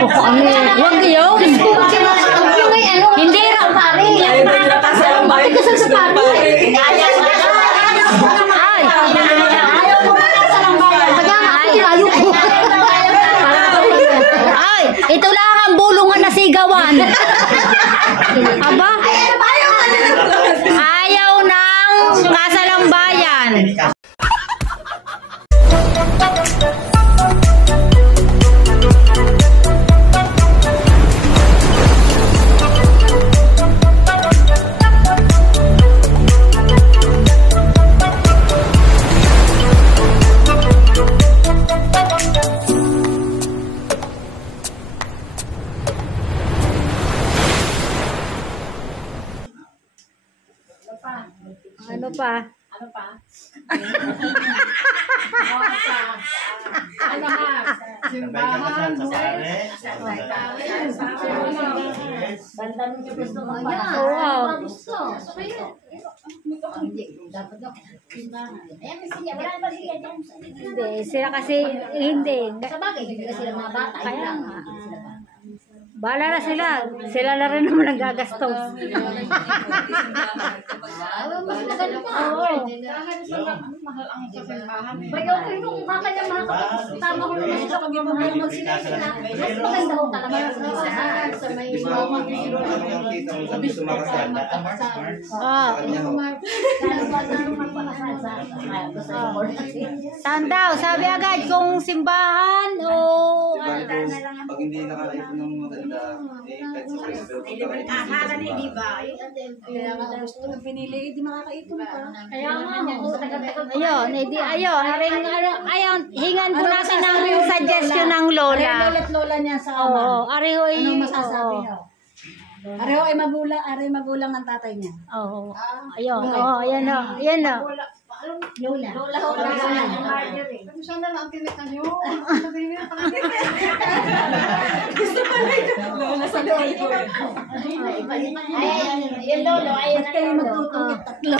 Huwag yun. Hindi raw pare. Bakit kasal sa pare? Ay, ito lang ang bulungan na sigawan. Aba? Ayaw ng kasalang bayan. Ano pa? Ano pa? Ano ha? Simbahan, banda mo yung gusto mo. Oo. Gusto. Dapat na. Ayan, kasi wala naman siya dyan. Hindi, sila kasi, hindi. Sa bagay, hindi kasi sila mga bata. Kaya nga. Bahala na sila. Sila na rin naman ang gagastos. Mahal ang simbahan. Bayaw ko yung makakanya tama ko naman sa pagmamahal magsinasila. Mas maganda ko talaga sa may Saan daw? Sabi agad kung simbahan o pag hindi nakaipon ng maganda, hala ni Diba? Kaya nga gusto ng pinili, hindi makakaipon ka. Kaya nga, ayun, edi ayun, ayun, hingan po natin ng suggestion ng lola. Lola niya sa ama. Oo, arihoy. Anong masasabi niyo? Areho ay magulang ng tatay niya. Oo. Ayun, oo, ayan o, ayan o. Lola. Lola. Sana lang ang kinita niyo. Lola sa lolo. Yung lolo, ayun ang Kayo lolo. magtutungit tatlo.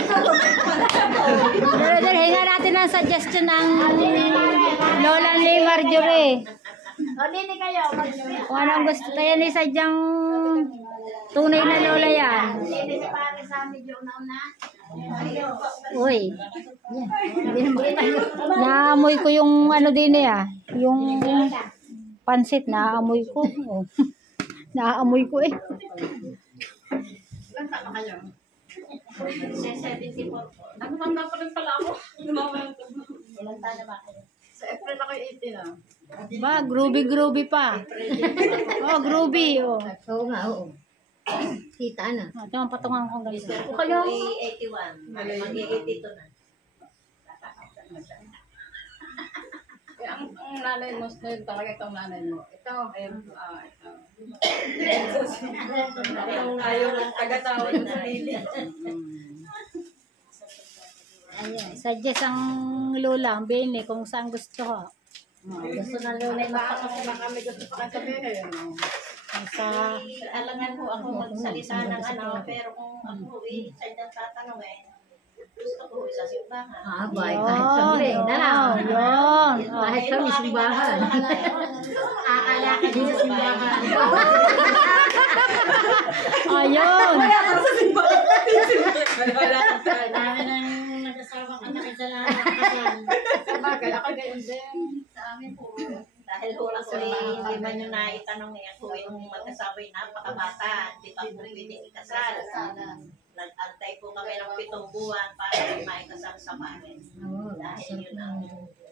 Pero hingan natin ng suggestion ng lola ni Marjorie. O, dini kayo. Kung anong gusto, kaya ni sadyang tunay na lola yan. Dini si pare sa medyo una-una. Uy, naamoy ko yung ano din yung pansit, naamoy ko. Oh. Naamoy ko eh. Ilan tama kayo? 74 po. Ano bang napalit pala ako? Ilan tama ba kayo? Sa April ako 18 ah. Ba, groovy pa. Oh, groovy. Oh. Oo nga, oo. Kita na. Ito ang patungan kong ganito. O kayo? 81. Mag-82 na. Ang nanay mo, talaga itong nanay mo. Ito, ito. Ayaw lang taga-tawa yung sarili. Ayan, suggest ang lola, ang bene, kung saan gusto ko. Gusto na lola yung Kami gusto pa kayo sabihin. Sa alangan ko ako magsalita ng ano, pero kung ako sa dyan tatanungin, gusto ko isa simbahan. Kahit kami na lang. Yun. Kahit kami simbahan. Aala ka din sa simbahan. Ayun. Namin ang nag-asawa ka na kasalanan. Sabagay, ako gayon din. Sa amin po. Dahil wala ko hindi man yung naitanong niya kung yung mag-asawa yung napakabata, di pa po pwedeng ikasal. Nag-antay po kami ng 7 buwan para maikasal sa bahay. Dahil yun ang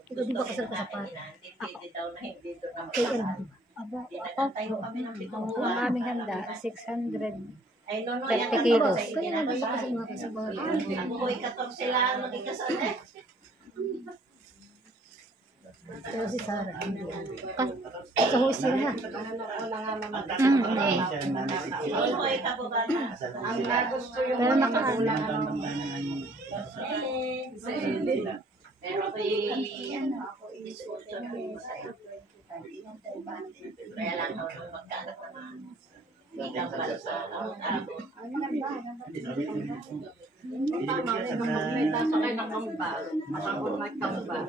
Ito di ba kasal ka sa pare? Hindi pwede daw na hindi doon ang kasal. Nag-antay po kami ng 7 Ang buwan. aming handa, 600. Ay, no, 30 kilos. Kaya na ba kasi mga kasabahan? Ako po 14 sila mag-ikasal eh. Pero si Sarah. Sa host sila ha. Ako po kababata. Ang nagusto yung Pero mga nakaano. Pero ako i-discuss na po sa iyo. Kaya lang ako magkano pa na ikaw para sa ako. Tama, may magmita sa kayo ng kambal. Masang may kambal.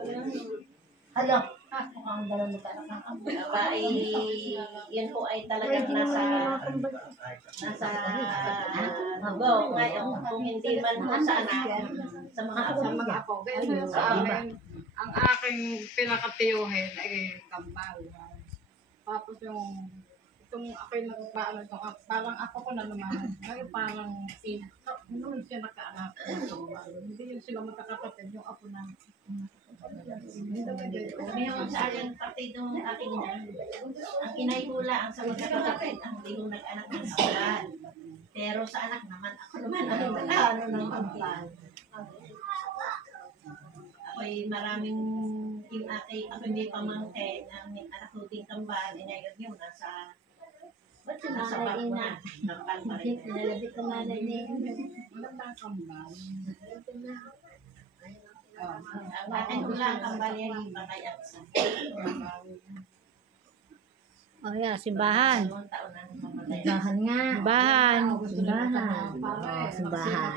Hello. Aba, yan po ay talagang nasa go. Ngayon, kung hindi man po sa anak, sa mga apo. Ganyan sa akin, ang aking pinakatiyuhin ay kambal. Tapos itong ako'y nagpaano ito, parang ako ko na naman. Ngayon parang noon siya nakaanak. Hindi yun sila magkakapatid, yung apo na. Ngayon, sa aking partido ng aking ina, ang inay hula ang sa magkakapatid, ang hindi ko nag-anak ng kawalan. Pero sa anak naman, ako naman ang nag-ano ng kawalan. Ako'y maraming yung ako'y may pamangkin, ang anak ko din kambal, ngayon yun, nasa barko na, kambal pa rin. Maganda ang kambal. Ang aking hula ang kambal yan, yung bakay at isa. Oh, yeah, simbahan. Dalawang taon na mamatay. Bahan nga. Simbahan. Simbahan.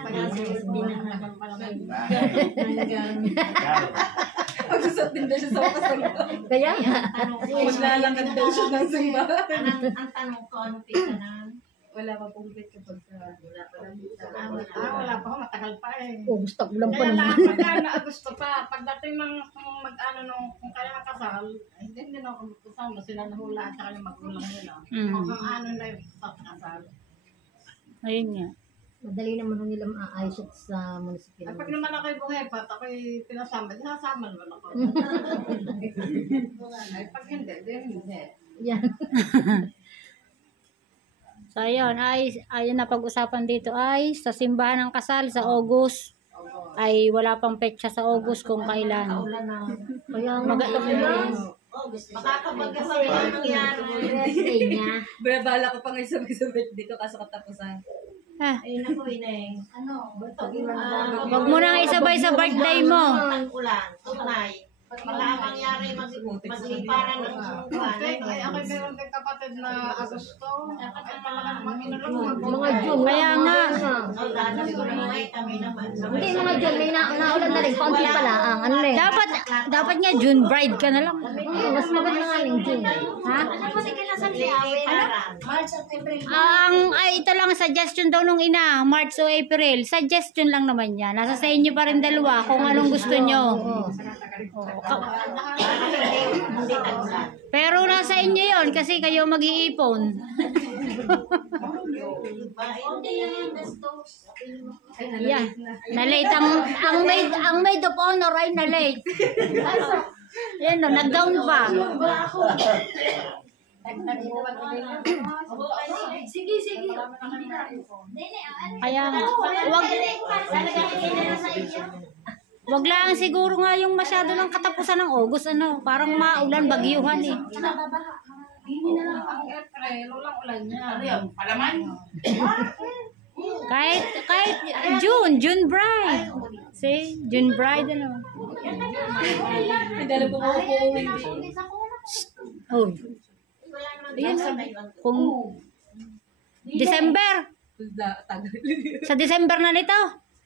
Pagsusot din daw siya sa kasal. Kaya nga. Maglalakad daw siya ng simbahan. Ang tanong ko, ano pisa na? Wala pa pong bit kapag wala pa, matagal pa eh. Oh, gusto ko lang pa Kaya lang, naman. pagka gusto pa, pagdating ng mag-ano nung kung kaya ang kasal, hindi na ako kasama, sila nahula at saka yung magulang nila. Mm. Kung ang ano na yung sa kasal. Ayun nga. Madali naman nung nila maayos at sa munisipyo. Ay, pag naman ako'y bungepat, ako'y pinasama, sinasama naman ako. Ay, pag hindi, hindi. Yan. So, ayun, ayun na pag-usapan dito ay sa simbahan ng kasal sa August. Ay wala pang petsa sa August kung kailan. Kaya nga. Makakabagay pa rin ang nangyari. Birthday niya. Bala ko pa ngayon sa birthday ko kaso katapusan. Ah, Ay, naku, ineng. wag mo nang isabay sa birthday mo. Tag-ulan, tunay. Baka mangyari magliparan ng buwan. Ay, ako'y meron din kapatid na Agosto. Ay, talagang mag-inulang Mga June. Kaya nga. Danas ko na kami naman. Hindi, mga June. May naulan na rin. Konti pala. Ano rin. Dapat nga June bride ka na lang. Mas maganda nga yung June. Ha? Ito lang suggestion daw nung ina, March o April. Suggestion lang naman yan. Nasa sa inyo pa rin dalawa kung anong gusto nyo. Hindi tag-ulan. Pero nasa inyo yon kasi kayo mag-iipon. Yeah. Na-late ang maid of honor ay na-late. Yan no, nag-down pa. Sige. Kaya wag lang siguro nga yung masyado ng katapusan ng August parang maulan bagyuhan eh. ang April, ulang ulan niya. Palaman? Kahit June bride. See, June bride Hindi po ako Oh. Ayun kung December. Sa December na nito.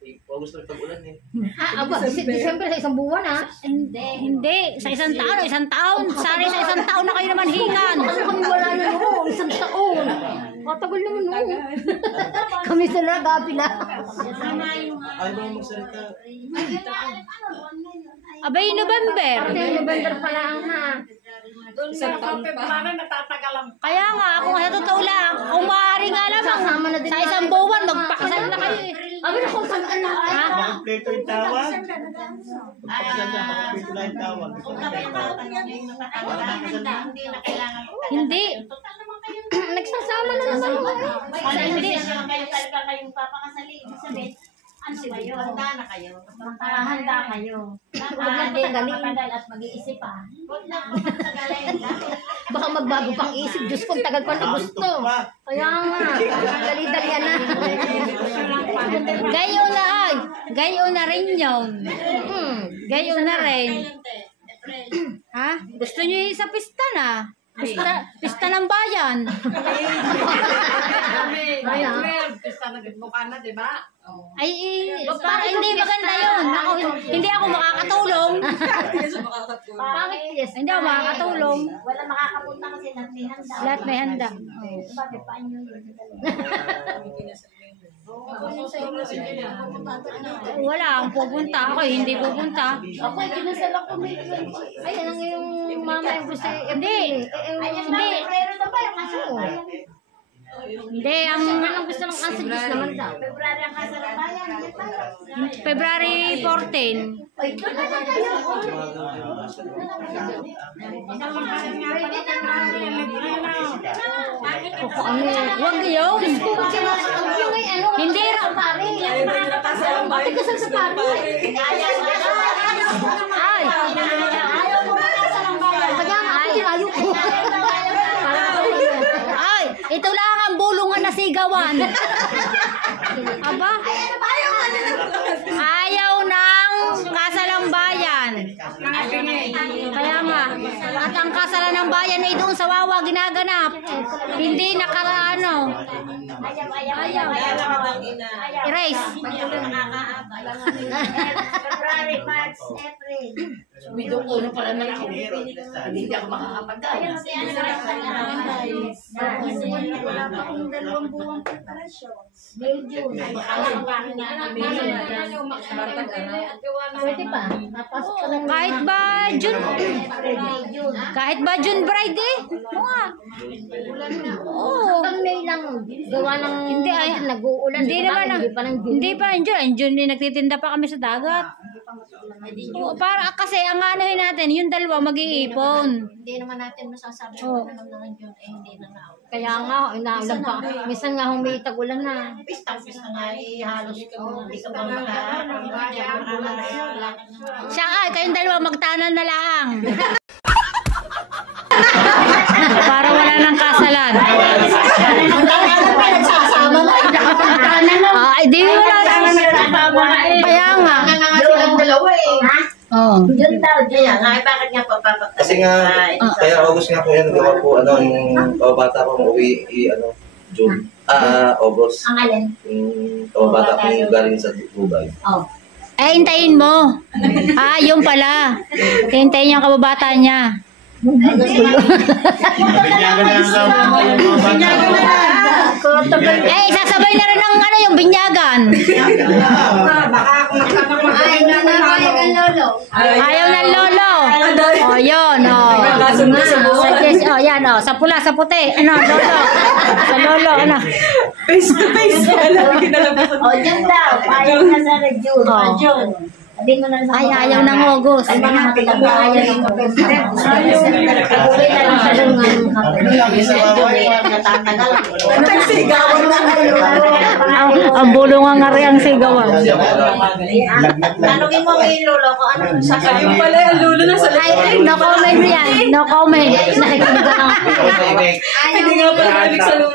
August na tag-ulan eh. Aba, December sa isang buwan ha? Hindi. Sa isang taon. Sari sa isang taon na kayo naman hingan. Ano kami wala na noon? Isang taon. Matagal naman noon. Kami sa lagapi na. Ayaw mo magsalita. Abay, November. Parte November pala ang ha. Isang taon pa. Parang natatagalan. Kaya nga, ako sa totoo lang, kung maaari nga lamang, Sasama na din sa isang buwan, magpakasal na kayo eh. Abi na kung saan na. Kompleto yung tawag. Magpapasal niya, kompleto lang yung tawag. Kung kami ang tatanong yung nakakawala, hindi na kailangan. Hindi. Total naman kayo. Nagsasama na naman ako eh. Hindi naman kayo talaga kayong papakasali. Ibig sabihin, ano ba yun? Handa na kayo. Handa kayo. Huwag na din galing. at mag-iisip pa. Huwag na magpapagaling. Baka magbago pang isip. Diyos ko, tagal pa na gusto. Kaya nga. Dali-dali yan na. Gayo na rin yun. Gayo na rin. Ha? Gusto nyo yung sa pista na? Pista ng bayan. May 12, pista na gitbuka na, di ba? Ay, para hindi maganda yun. Ako, hindi ako makakatulong. Bakit yes? Hindi ako makakatulong. Wala makakapunta kasi lahat may handa. Lahat may handa. Bakit pa nyo yun? Wala akong pupunta. Ako hindi pupunta. Ako ay kinasal ako may 20. Ay, ang iyong mama yung gusto. Hindi. Hindi. Pero na ba yung aso? Hindi. Ang Gusto ng asigis naman daw. February ang kasalabayan. February 14. Ay, doon na lang kayo. Huwag yun. Hindi raw. Bakit kasal sa pari? Ay. Ayaw mo na kasalabayan. Kaya nga ako tinayo ko. Ay. Ito lang ang bulungan na sigawan. Aba. Ayaw ng kasalang bayan. Kaya nga. At ang kasalan ng bayan ay doon sa Wawa ginaganap. Hindi nakaraano. Ayaw. Erase. February, March, April. Hindi ako makakapagdaan. Wala pa akong 2 buwang preparasyon. May June. Pwede ba? Napasok ka lang. Kahit ba June? Kahit ba June bride eh? Oo nga. Oo. Hanggang May lang. Gawa ng Hindi, ay, nag-uulan. Hindi naman na. Hindi pa ng June. Hindi pa ang June. Ang June din nagtitinda pa kami sa dagat. Oo, para kasi ang anuhin natin, yung dalawa mag-iipon. Hindi naman natin masasabi Oo. kung ano naman yun. Hindi na nga. Kaya nga, inaulan pa. Minsan nga humiitag ulan na. Pista nga halos hindi ka pa makaharap. Siya ay, kayong dalawa magtanan na lang. Para wala nang kasalan. Ay, di wala nang. Kaya nga. Silang dalawa eh. Oo. Yun daw. Kaya nga, bakit nga papapagtagal? Kasi nga, kaya August nga po yan, gawa po, yung kababata kong uwi, June, August. Ang alin? Yung kababata kong galing sa Dubai. Eh, hintayin mo. Yung pala. Hintayin niya ang kababata niya. Eh, sasabay na rin ang yung binyagan. Ayaw ng lolo. O, yun, o. O, yan, o. Sa pula, sa puti. Ano, lolo. Sa lolo, ano. O, June daw. Ayaw na sa June. June. Sabihin mo na sa Ay, ayaw ng August. Ay, mga ayaw ng August. Uwi na lang sa lungan. Natatagal. Ang bulong nga rin ang sigawan. Tanungin mo kay Lolo kung ano sa Yung pala yung lulo na sa Ay, no comment yan. No comment. Nakikinig ka lang. Hindi nga pala balik sa lulo.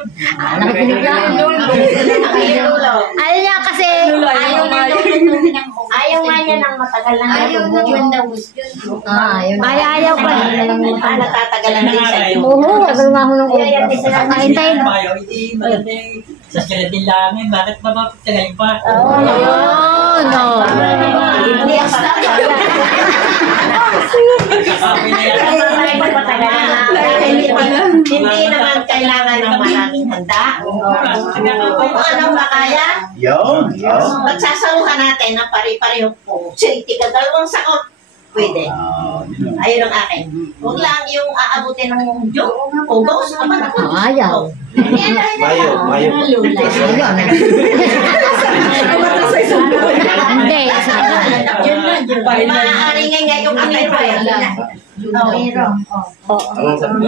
Nakikinig lang. kay Lolo. Ano niya kasi, Ayaw nga niya ng matagal na June daw. ayaw pa. Natatagalan din sa iyo. Oo, tagal nga ako ng Kaya yan din sila. Hintayin. Ayaw, hindi maganda yung sa skeleton namin. Bakit ba mapagtagay pa? Ayun, no. Hindi ang hindi naman kailangan ng maraming handa. Kung anong makaya, pagsasaluhan natin ng pari-pareho po. Sige, dalawang sakot. Pwede. Ayun ang akin. Huwag lang yung aabutin ng June. August naman ako. Ayaw. Mayo. Hindi. Maaari nga ngayong Enero eh. Enero. Anong sabi?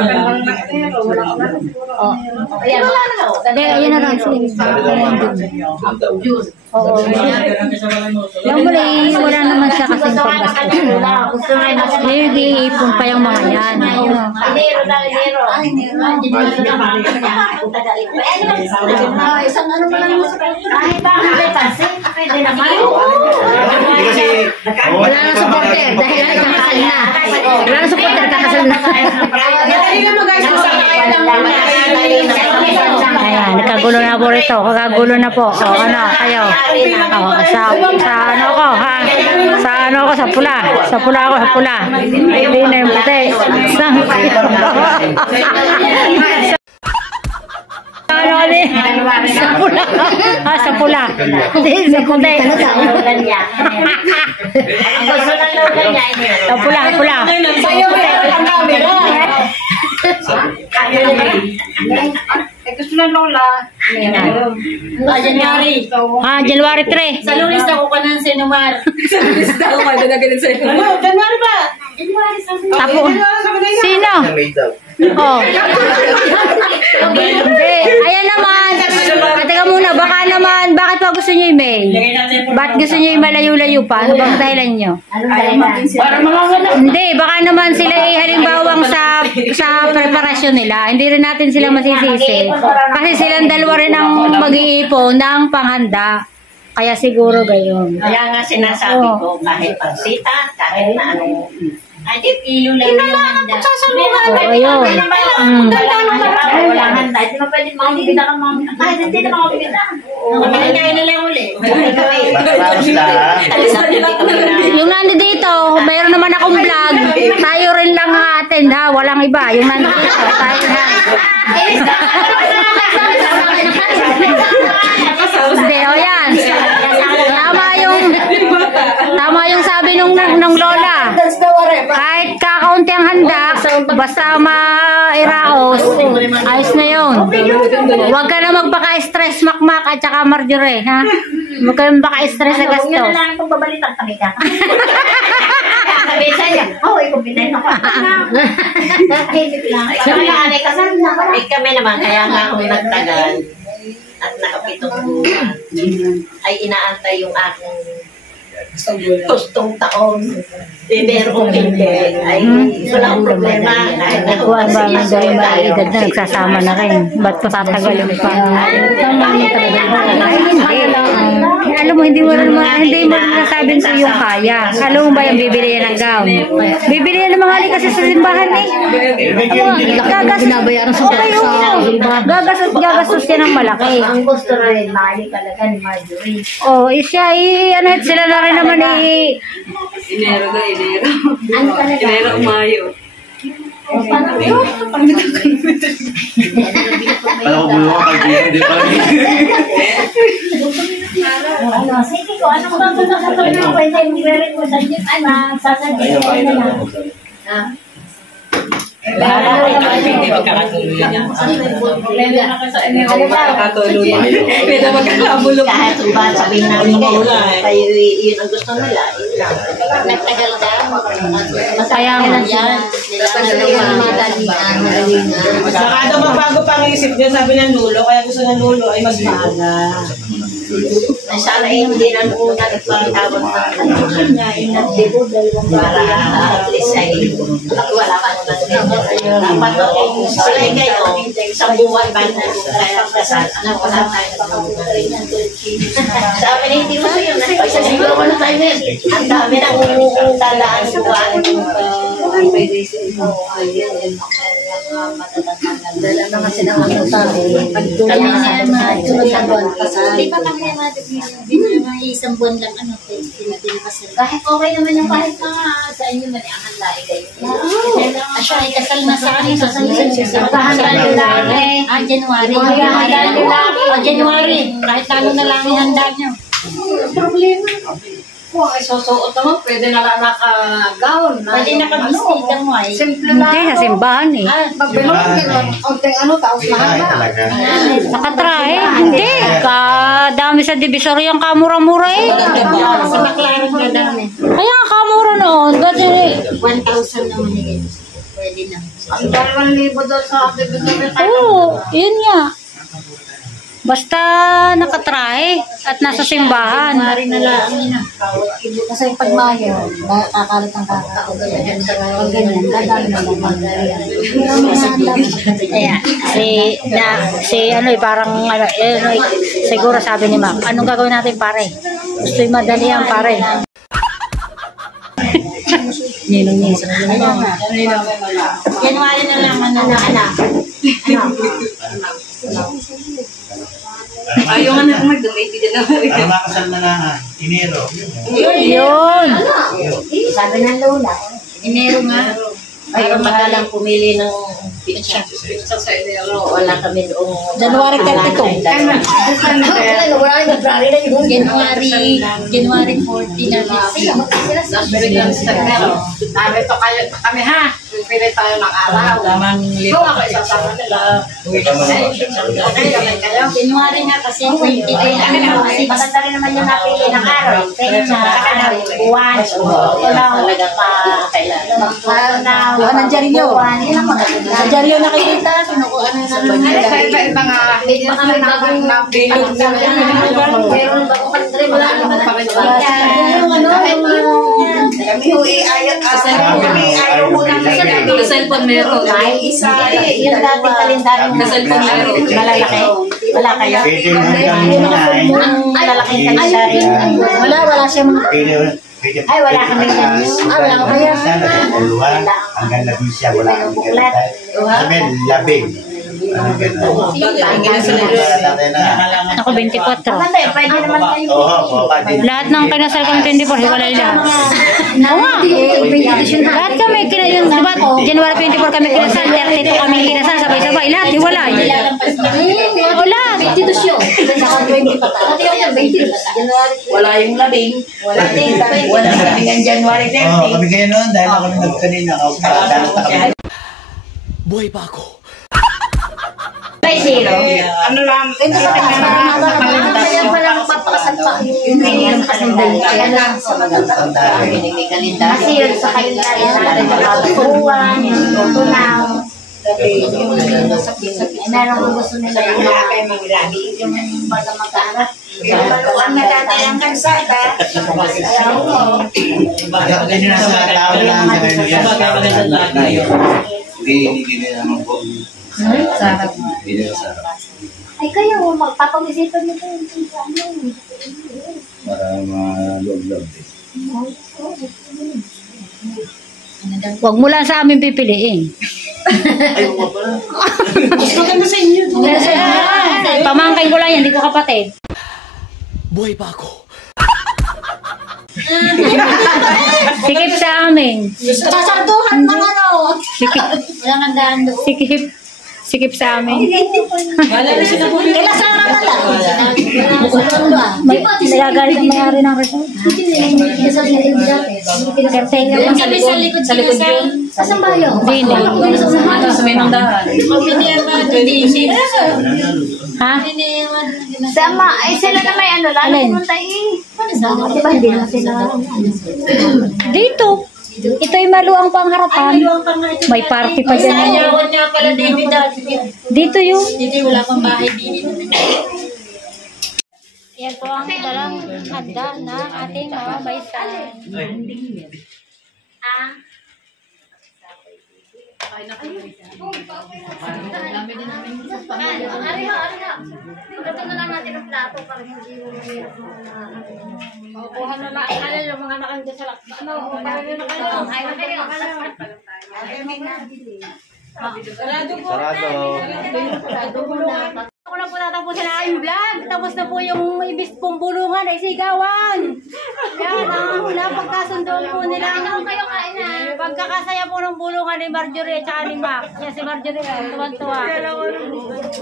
Ayan, wala na ho. Hindi, ayun na lang. Sabi lang June. Oo. Yung muli, wala naman siya kasi pagbasto. Nag-iipon pa yung mga yan. Enero na, Enero. Isang ano mo lang sa kahit ba may pansin, pwede naman. Hindi kasi, Wala na supporter dahil kakasal na. Wala na supporter, kakasal na. Hindi mo guys, kakagulo na po rito. Kakagulo na po. O, ano, kayo. O, sa ano ko, ha? Sa ano ko, sa pula. Sa pula ako, sa pula. Hindi na yung puti. Ano kami? Sa pula. Ah, sa pula. Hindi, sa puti. Sa pula, sa pula. Sa'yo may ang camera. Gusto na Lola. January. Ah, January 3. Sa Lunes ako ka ng Sinumar. January ba? Tapos, sino? Oh. Hindi. Ayan naman. Teka muna, baka naman, bakit pa gusto niyo i-mail? Ba't gusto niyo malayo-layo pa? Ano bang dahilan niyo? Para mga Hindi, baka naman sila halimbawang sa preparasyon nila. Hindi rin natin sila masisisi. Kasi silang dalawa rin ang mag-iipon ng panghanda. Kaya siguro gayon. Kaya nga sinasabi ko, kahit pansita, kahit na ano. Ay, di pilo lang yung handa. Ayun. Walang handa. Hindi mo pwede makakibita ka mga... Kahit hindi na makakibita. Kaya na lang uli. Yung nandito dito, mayroon naman akong vlog. Tayo rin lang attend ha. Walang iba. Yung nandito dito, tayo lang. Hindi, o yan. Tama yung sabi nung lola. Kahit kakaunti ang handa, basta mairaos, ayos na yun. Huwag ka na magpaka-stress, Makmak at saka Marjorie, ha? Huwag ka na magpaka-stress sa gasto. Yun na lang itong babalitang kami ka. Kabisa niya. Oo, ikumpitay na ko. Kami naman, kaya nga ako nagtagal at nakapitong buwan, ay inaantay yung aking gustong taon. Pero kung hindi, ay wala akong problema. Kahit ako Kuha ba nga daw yung edad na nagsasama na rin? Ba't patatagal yung pa? Ay, hindi. Alam mo, hindi mo nasabing sa iyong kaya. Alam mo ba yung bibili yan ng gown? Bibili yan ng mga ali kasi sa simbahan eh. Binabayaran sa Okay, oo. Gagastos yan ng malaki. Ang gusto rin, mahali talaga ni Marjorie. Oh, siya ano sila na rin naman eh. Ano talaga? Mayo. Alam ko bulo ka hindi pa Ano, sige ko, anong bang gusto sa pwede yung meron mo sa dito? Ano, sasabihin ko na lang. kahit ba sabihin namin kayo, yun ang gusto nila. Nagtagal ka. Kaya nga. Saka daw magbago pang isip niya, sabi ng lulo, kaya gusto ng lulo ay mas maaga. Ay sana hindi na nung nagpangtawag para at least ay wala ka naman. Dapat kung sila kayo, sa buwan ba na kaya kasal, wala tayo sa amin hindi mo yun. Sa siguro wala tayo yun. Ang dami ng talaan buwan. Dala naman silang ano sabi. Pagdulang na sunod na buwan kasal. Di ba kami mga isang buwan lang ano, pinapasal. Kahit okay naman yung kahit mga sa inyo man ang handai kayo. Asya ay kasal na sa akin sa Pagkahandaan nila. January. January. Kahit ano na lang yung handa nyo. Kung ay susuot naman, pwede na lang naka-gown. Pwede nakabistita mo ay. Simple lang. Hindi, sa simbahan eh. Pagbilog, konting ano, taos mahal na. Nakatrahe? Hindi. Kadami sa divisor yung kamura-mura eh. Sa Baclaran ka dami. Kaya nga kamura noon. Kasi 1,000 naman eh. Pwede na. Ang 2,000 doon sa divisory. oo, yun nga. Basta nakatrahe at nasa simbahan. Mari na lang. Kasi pag Mayo, kakalit ang kakao. Pag ganyan, dadami na lang. Ayan. Si ano eh, parang ano, siguro sabi ni Ma'am, anong gagawin natin pare? Gusto yung madali yan pare. Ninong niya sa January na lang. Ano. Yung anak ko mag-donate din na. Para makasal na na, Enero. Yun. Sabi ng lola. Enero nga. Ay, madalang pumili ng pizza. Sa Enero. Wala kami doong... January 32. January 14 na Narito kayo kami ha. Pipili tayo ng araw. Kung ako isasama nila. Okay, kami kayo. January nga kasi 20 Kasi maganda rin naman yung napili ng araw. Pero na buwan. Talaga pa kailangan. Ang dyaryo. Ang dyaryo nakikita. Sinukuha na Iba-iba nga. Baka may bagong Bilog na meron bagong country wala naman Kami huwi ayaw ayaw mo lang Sa cellphone meron. Ay, isa. Yung dati kalendaryo Sa cellphone meron. malalaki. Wala kayo. Pwede na hanggang Malalaking kalendaryo. Wala siya mga... Pwede. Ay, wala kami ganyan. wala ka kaya. Dalawa, hanggang 11 siya, wala kami ganyan. Sabihin, 11. Anong gano'n? Ako 24. Maganda eh, pwede naman kayo. Oo, pwede. Lahat ng kinasal kami 24, hiwalay lahat. Oo nga. Lahat kami, yung, diba, January 24 kami kinasal, 32 kami kinasal, sabay-sabay, lahat, hiwalay. Wala. 22 yun. Saka 20 pa tayo. Ate yung 22. January. Wala yung labing. Wala yung labing ang January 30. Oo, kami kayo noon, dahil ako nung kanina, dalat na kami. Buhay pa ako. May zero. Ano lang. Kaya pala magpapakasal pa. Hindi yung kasundan. Kaya lang. May kalendar. Kasi yun sa kalendaryo natin yung buwan, yung tutunaw. Meron kung gusto nila yung baga mag-aarap. Yung baluan na dati ang kansada. Ayaw mo. Ganyan na sa tao lang, hindi nila naman po. Sarap. Hindi nila sarap. Ay kayo, magpapag-isipan nyo kayo. Para malog-log. Huwag mo lang sa amin pipiliin. Pamangkin ko lang yan, hindi ko kapatid. Buhay pa ako. Sikip sa amin. Sasanduhan ng ano. Sikip. Walang handaan doon. Sikip sa amin. Kailan sa nga pala? Nagagalit ang mayari ng resort. Caretaker lang sa likod. Sa likod yun. Saan ba yun? Dini. Sa may nangdahan. Ha? Sama, ay sila na may ano, lalo Alin? pumunta eh. Diba hindi na sila. Dito. Ito'y maluang pang harapan. May party pa dyan. Ayawan niya pala David dati. Dito yun. Dito wala pang bahay din. Yan po ang dalang handa ng ating mga baysan. Pagdating na lang natin ang plato para hindi mo Kuha na lang. Ano yung mga nakandyan sa laksa. Ano? Para yun na kayo. ay na kayo. Ako na po tatapusin ang aking vlog. Tapos na po yung ibis pong bulungan ay sigawan. Yan ang napagkasundoan po nila. Kayo kain na. Pagkakasaya po ng bulungan ni Marjorie at saka ni Mac. Yan si Marjorie, tuwan-tuwa.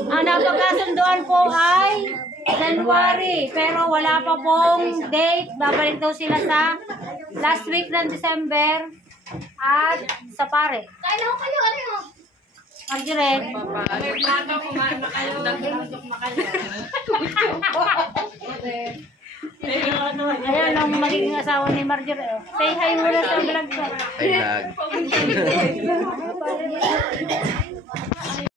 Ang napagkasundoan po ay January. Pero wala pa pong date. Babalik daw sila sa last week ng December at sa pare. Kain na kayo, ano yun? Marjorie. May plato, kumain na kayo. Nagpapasok na kayo. Ayan ang magiging asawa ni Marjorie. Say hi muna sa vlog ko. Ay, lag.